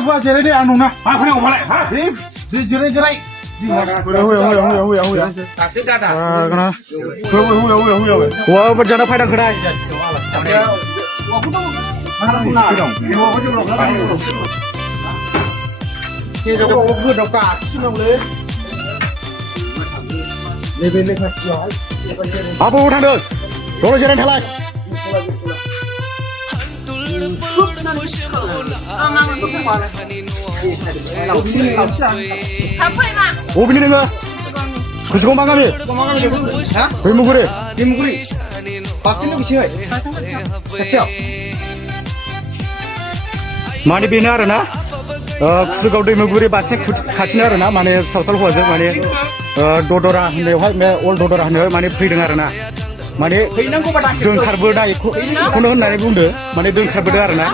Buat jadi deh anu nah. Apa yang ngomong lah? Jerai. Huy. Kasih dah. Kena. Huy. Wah, berjana pada kedai. Ini juga gue dokar, senang le. Lebih kacau. Apa udah dong? Kalau jalan halal. Oh begini enggak? Kucing mana kami? Hah? Bimuguri. Pasti lu kecil. Kecil. Mana benar na? Kucing bimuguri pasti kacau na. Mana sautal hujan mana dodora lewat, me old dodora lewat mana free dengar na. Mana dengkar berda ikut, konon nari bunda. Mana dengkar berda na.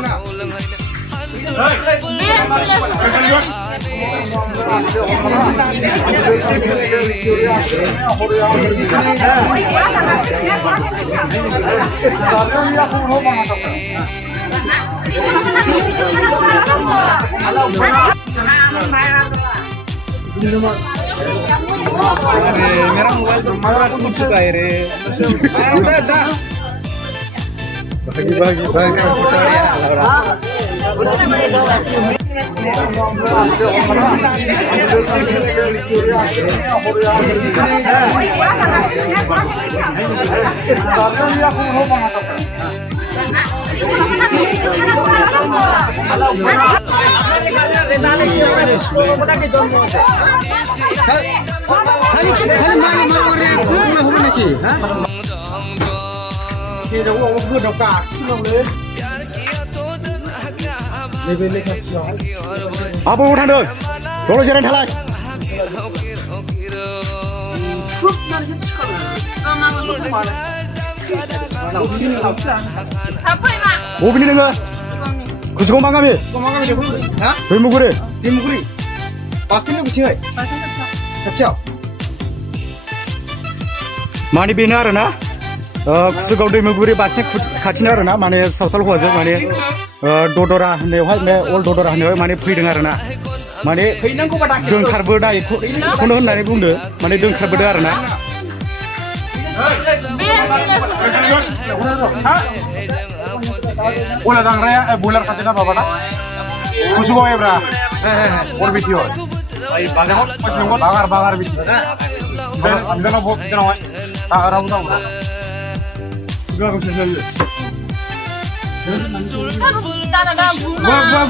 मेरा mobile तो मारा टूट चुका है रे भागी Apa udah dong? Kalau jalan halal. Oh begini enggak? Kucing mana kami? Hah? Bimuguri. Pasti lu kecil. Kecil. Mana benar na? Kucing bimuguri pasti kacau na. Mana sautal hujan mana dodora lewat, me old dodora lewat mana free dengar na. Mana dengkar berda ikut, konon nari bunda. Mana dengkar berda na. Bola dang raya, bola katanya apa dah? Kusugo ya bra. Or video. Ay bagar masih nggak bagar video. Dan apa kita nak? Bagar apa tahu? Gak bisa jadi.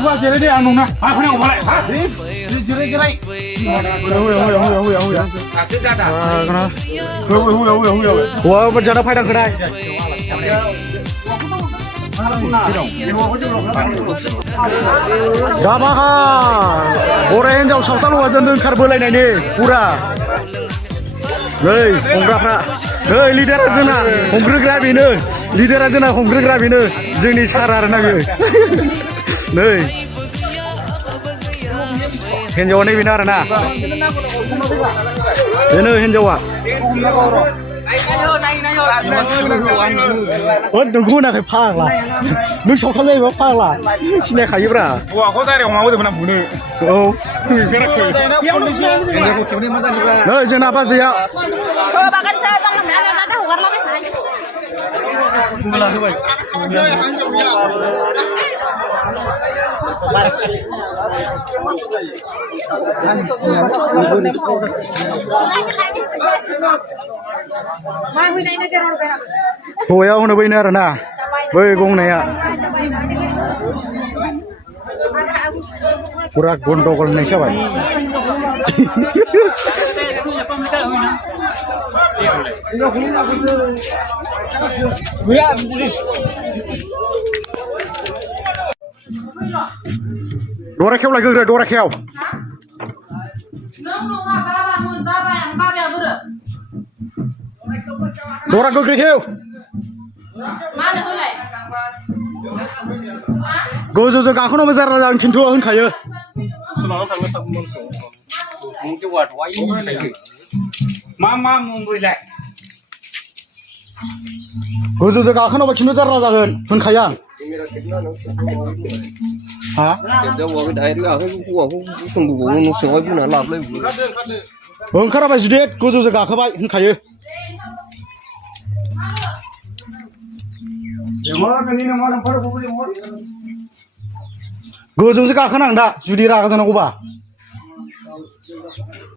Buat jadi deh anu nah. Apa yang ngomong lah? Jerai. Huy. Kasih dah. Kena. Huy. Wah, berjana pada kedai. Gak bakal. Orang yang jauh sautal wajan dengkar belai ini pura. Hei, honggrafra. Hei, leader aja na. Honggrograb ini. Leader aja na honggrograb ini. जोंनि सारा आरो ना बियो. नै. हिन्जावनि बेनो आरो ना. बेनो हिन्जावा. नोंखौ होनाखै फाग्ला नों सावथाल जायोबा फाग्ला सिनायखायोब्रा हौवाखौ डाइरेक्ट अमा होदोंमोन आं बुनो औ नै जोंना बाजैया हौवाया हनो बैनो आरो ना बै गंनाया पुरा गन्डगल होननाय जाबाय दरा खेव लागोग्रो दरा खेव दरा गोग्रो खेव गोजौजों गाखोनांगौ जारा जागोन खिन्थु होनखायो गोजौजों गाखोनांगौ खिन्थु जारा जागोन होनखायो आं ha ओंखाराबाय जुदि गोजौजों गाखोबाय होनखायो गोजौजों गाखोनांगोन दा जुदि रागा जोंनांगौबा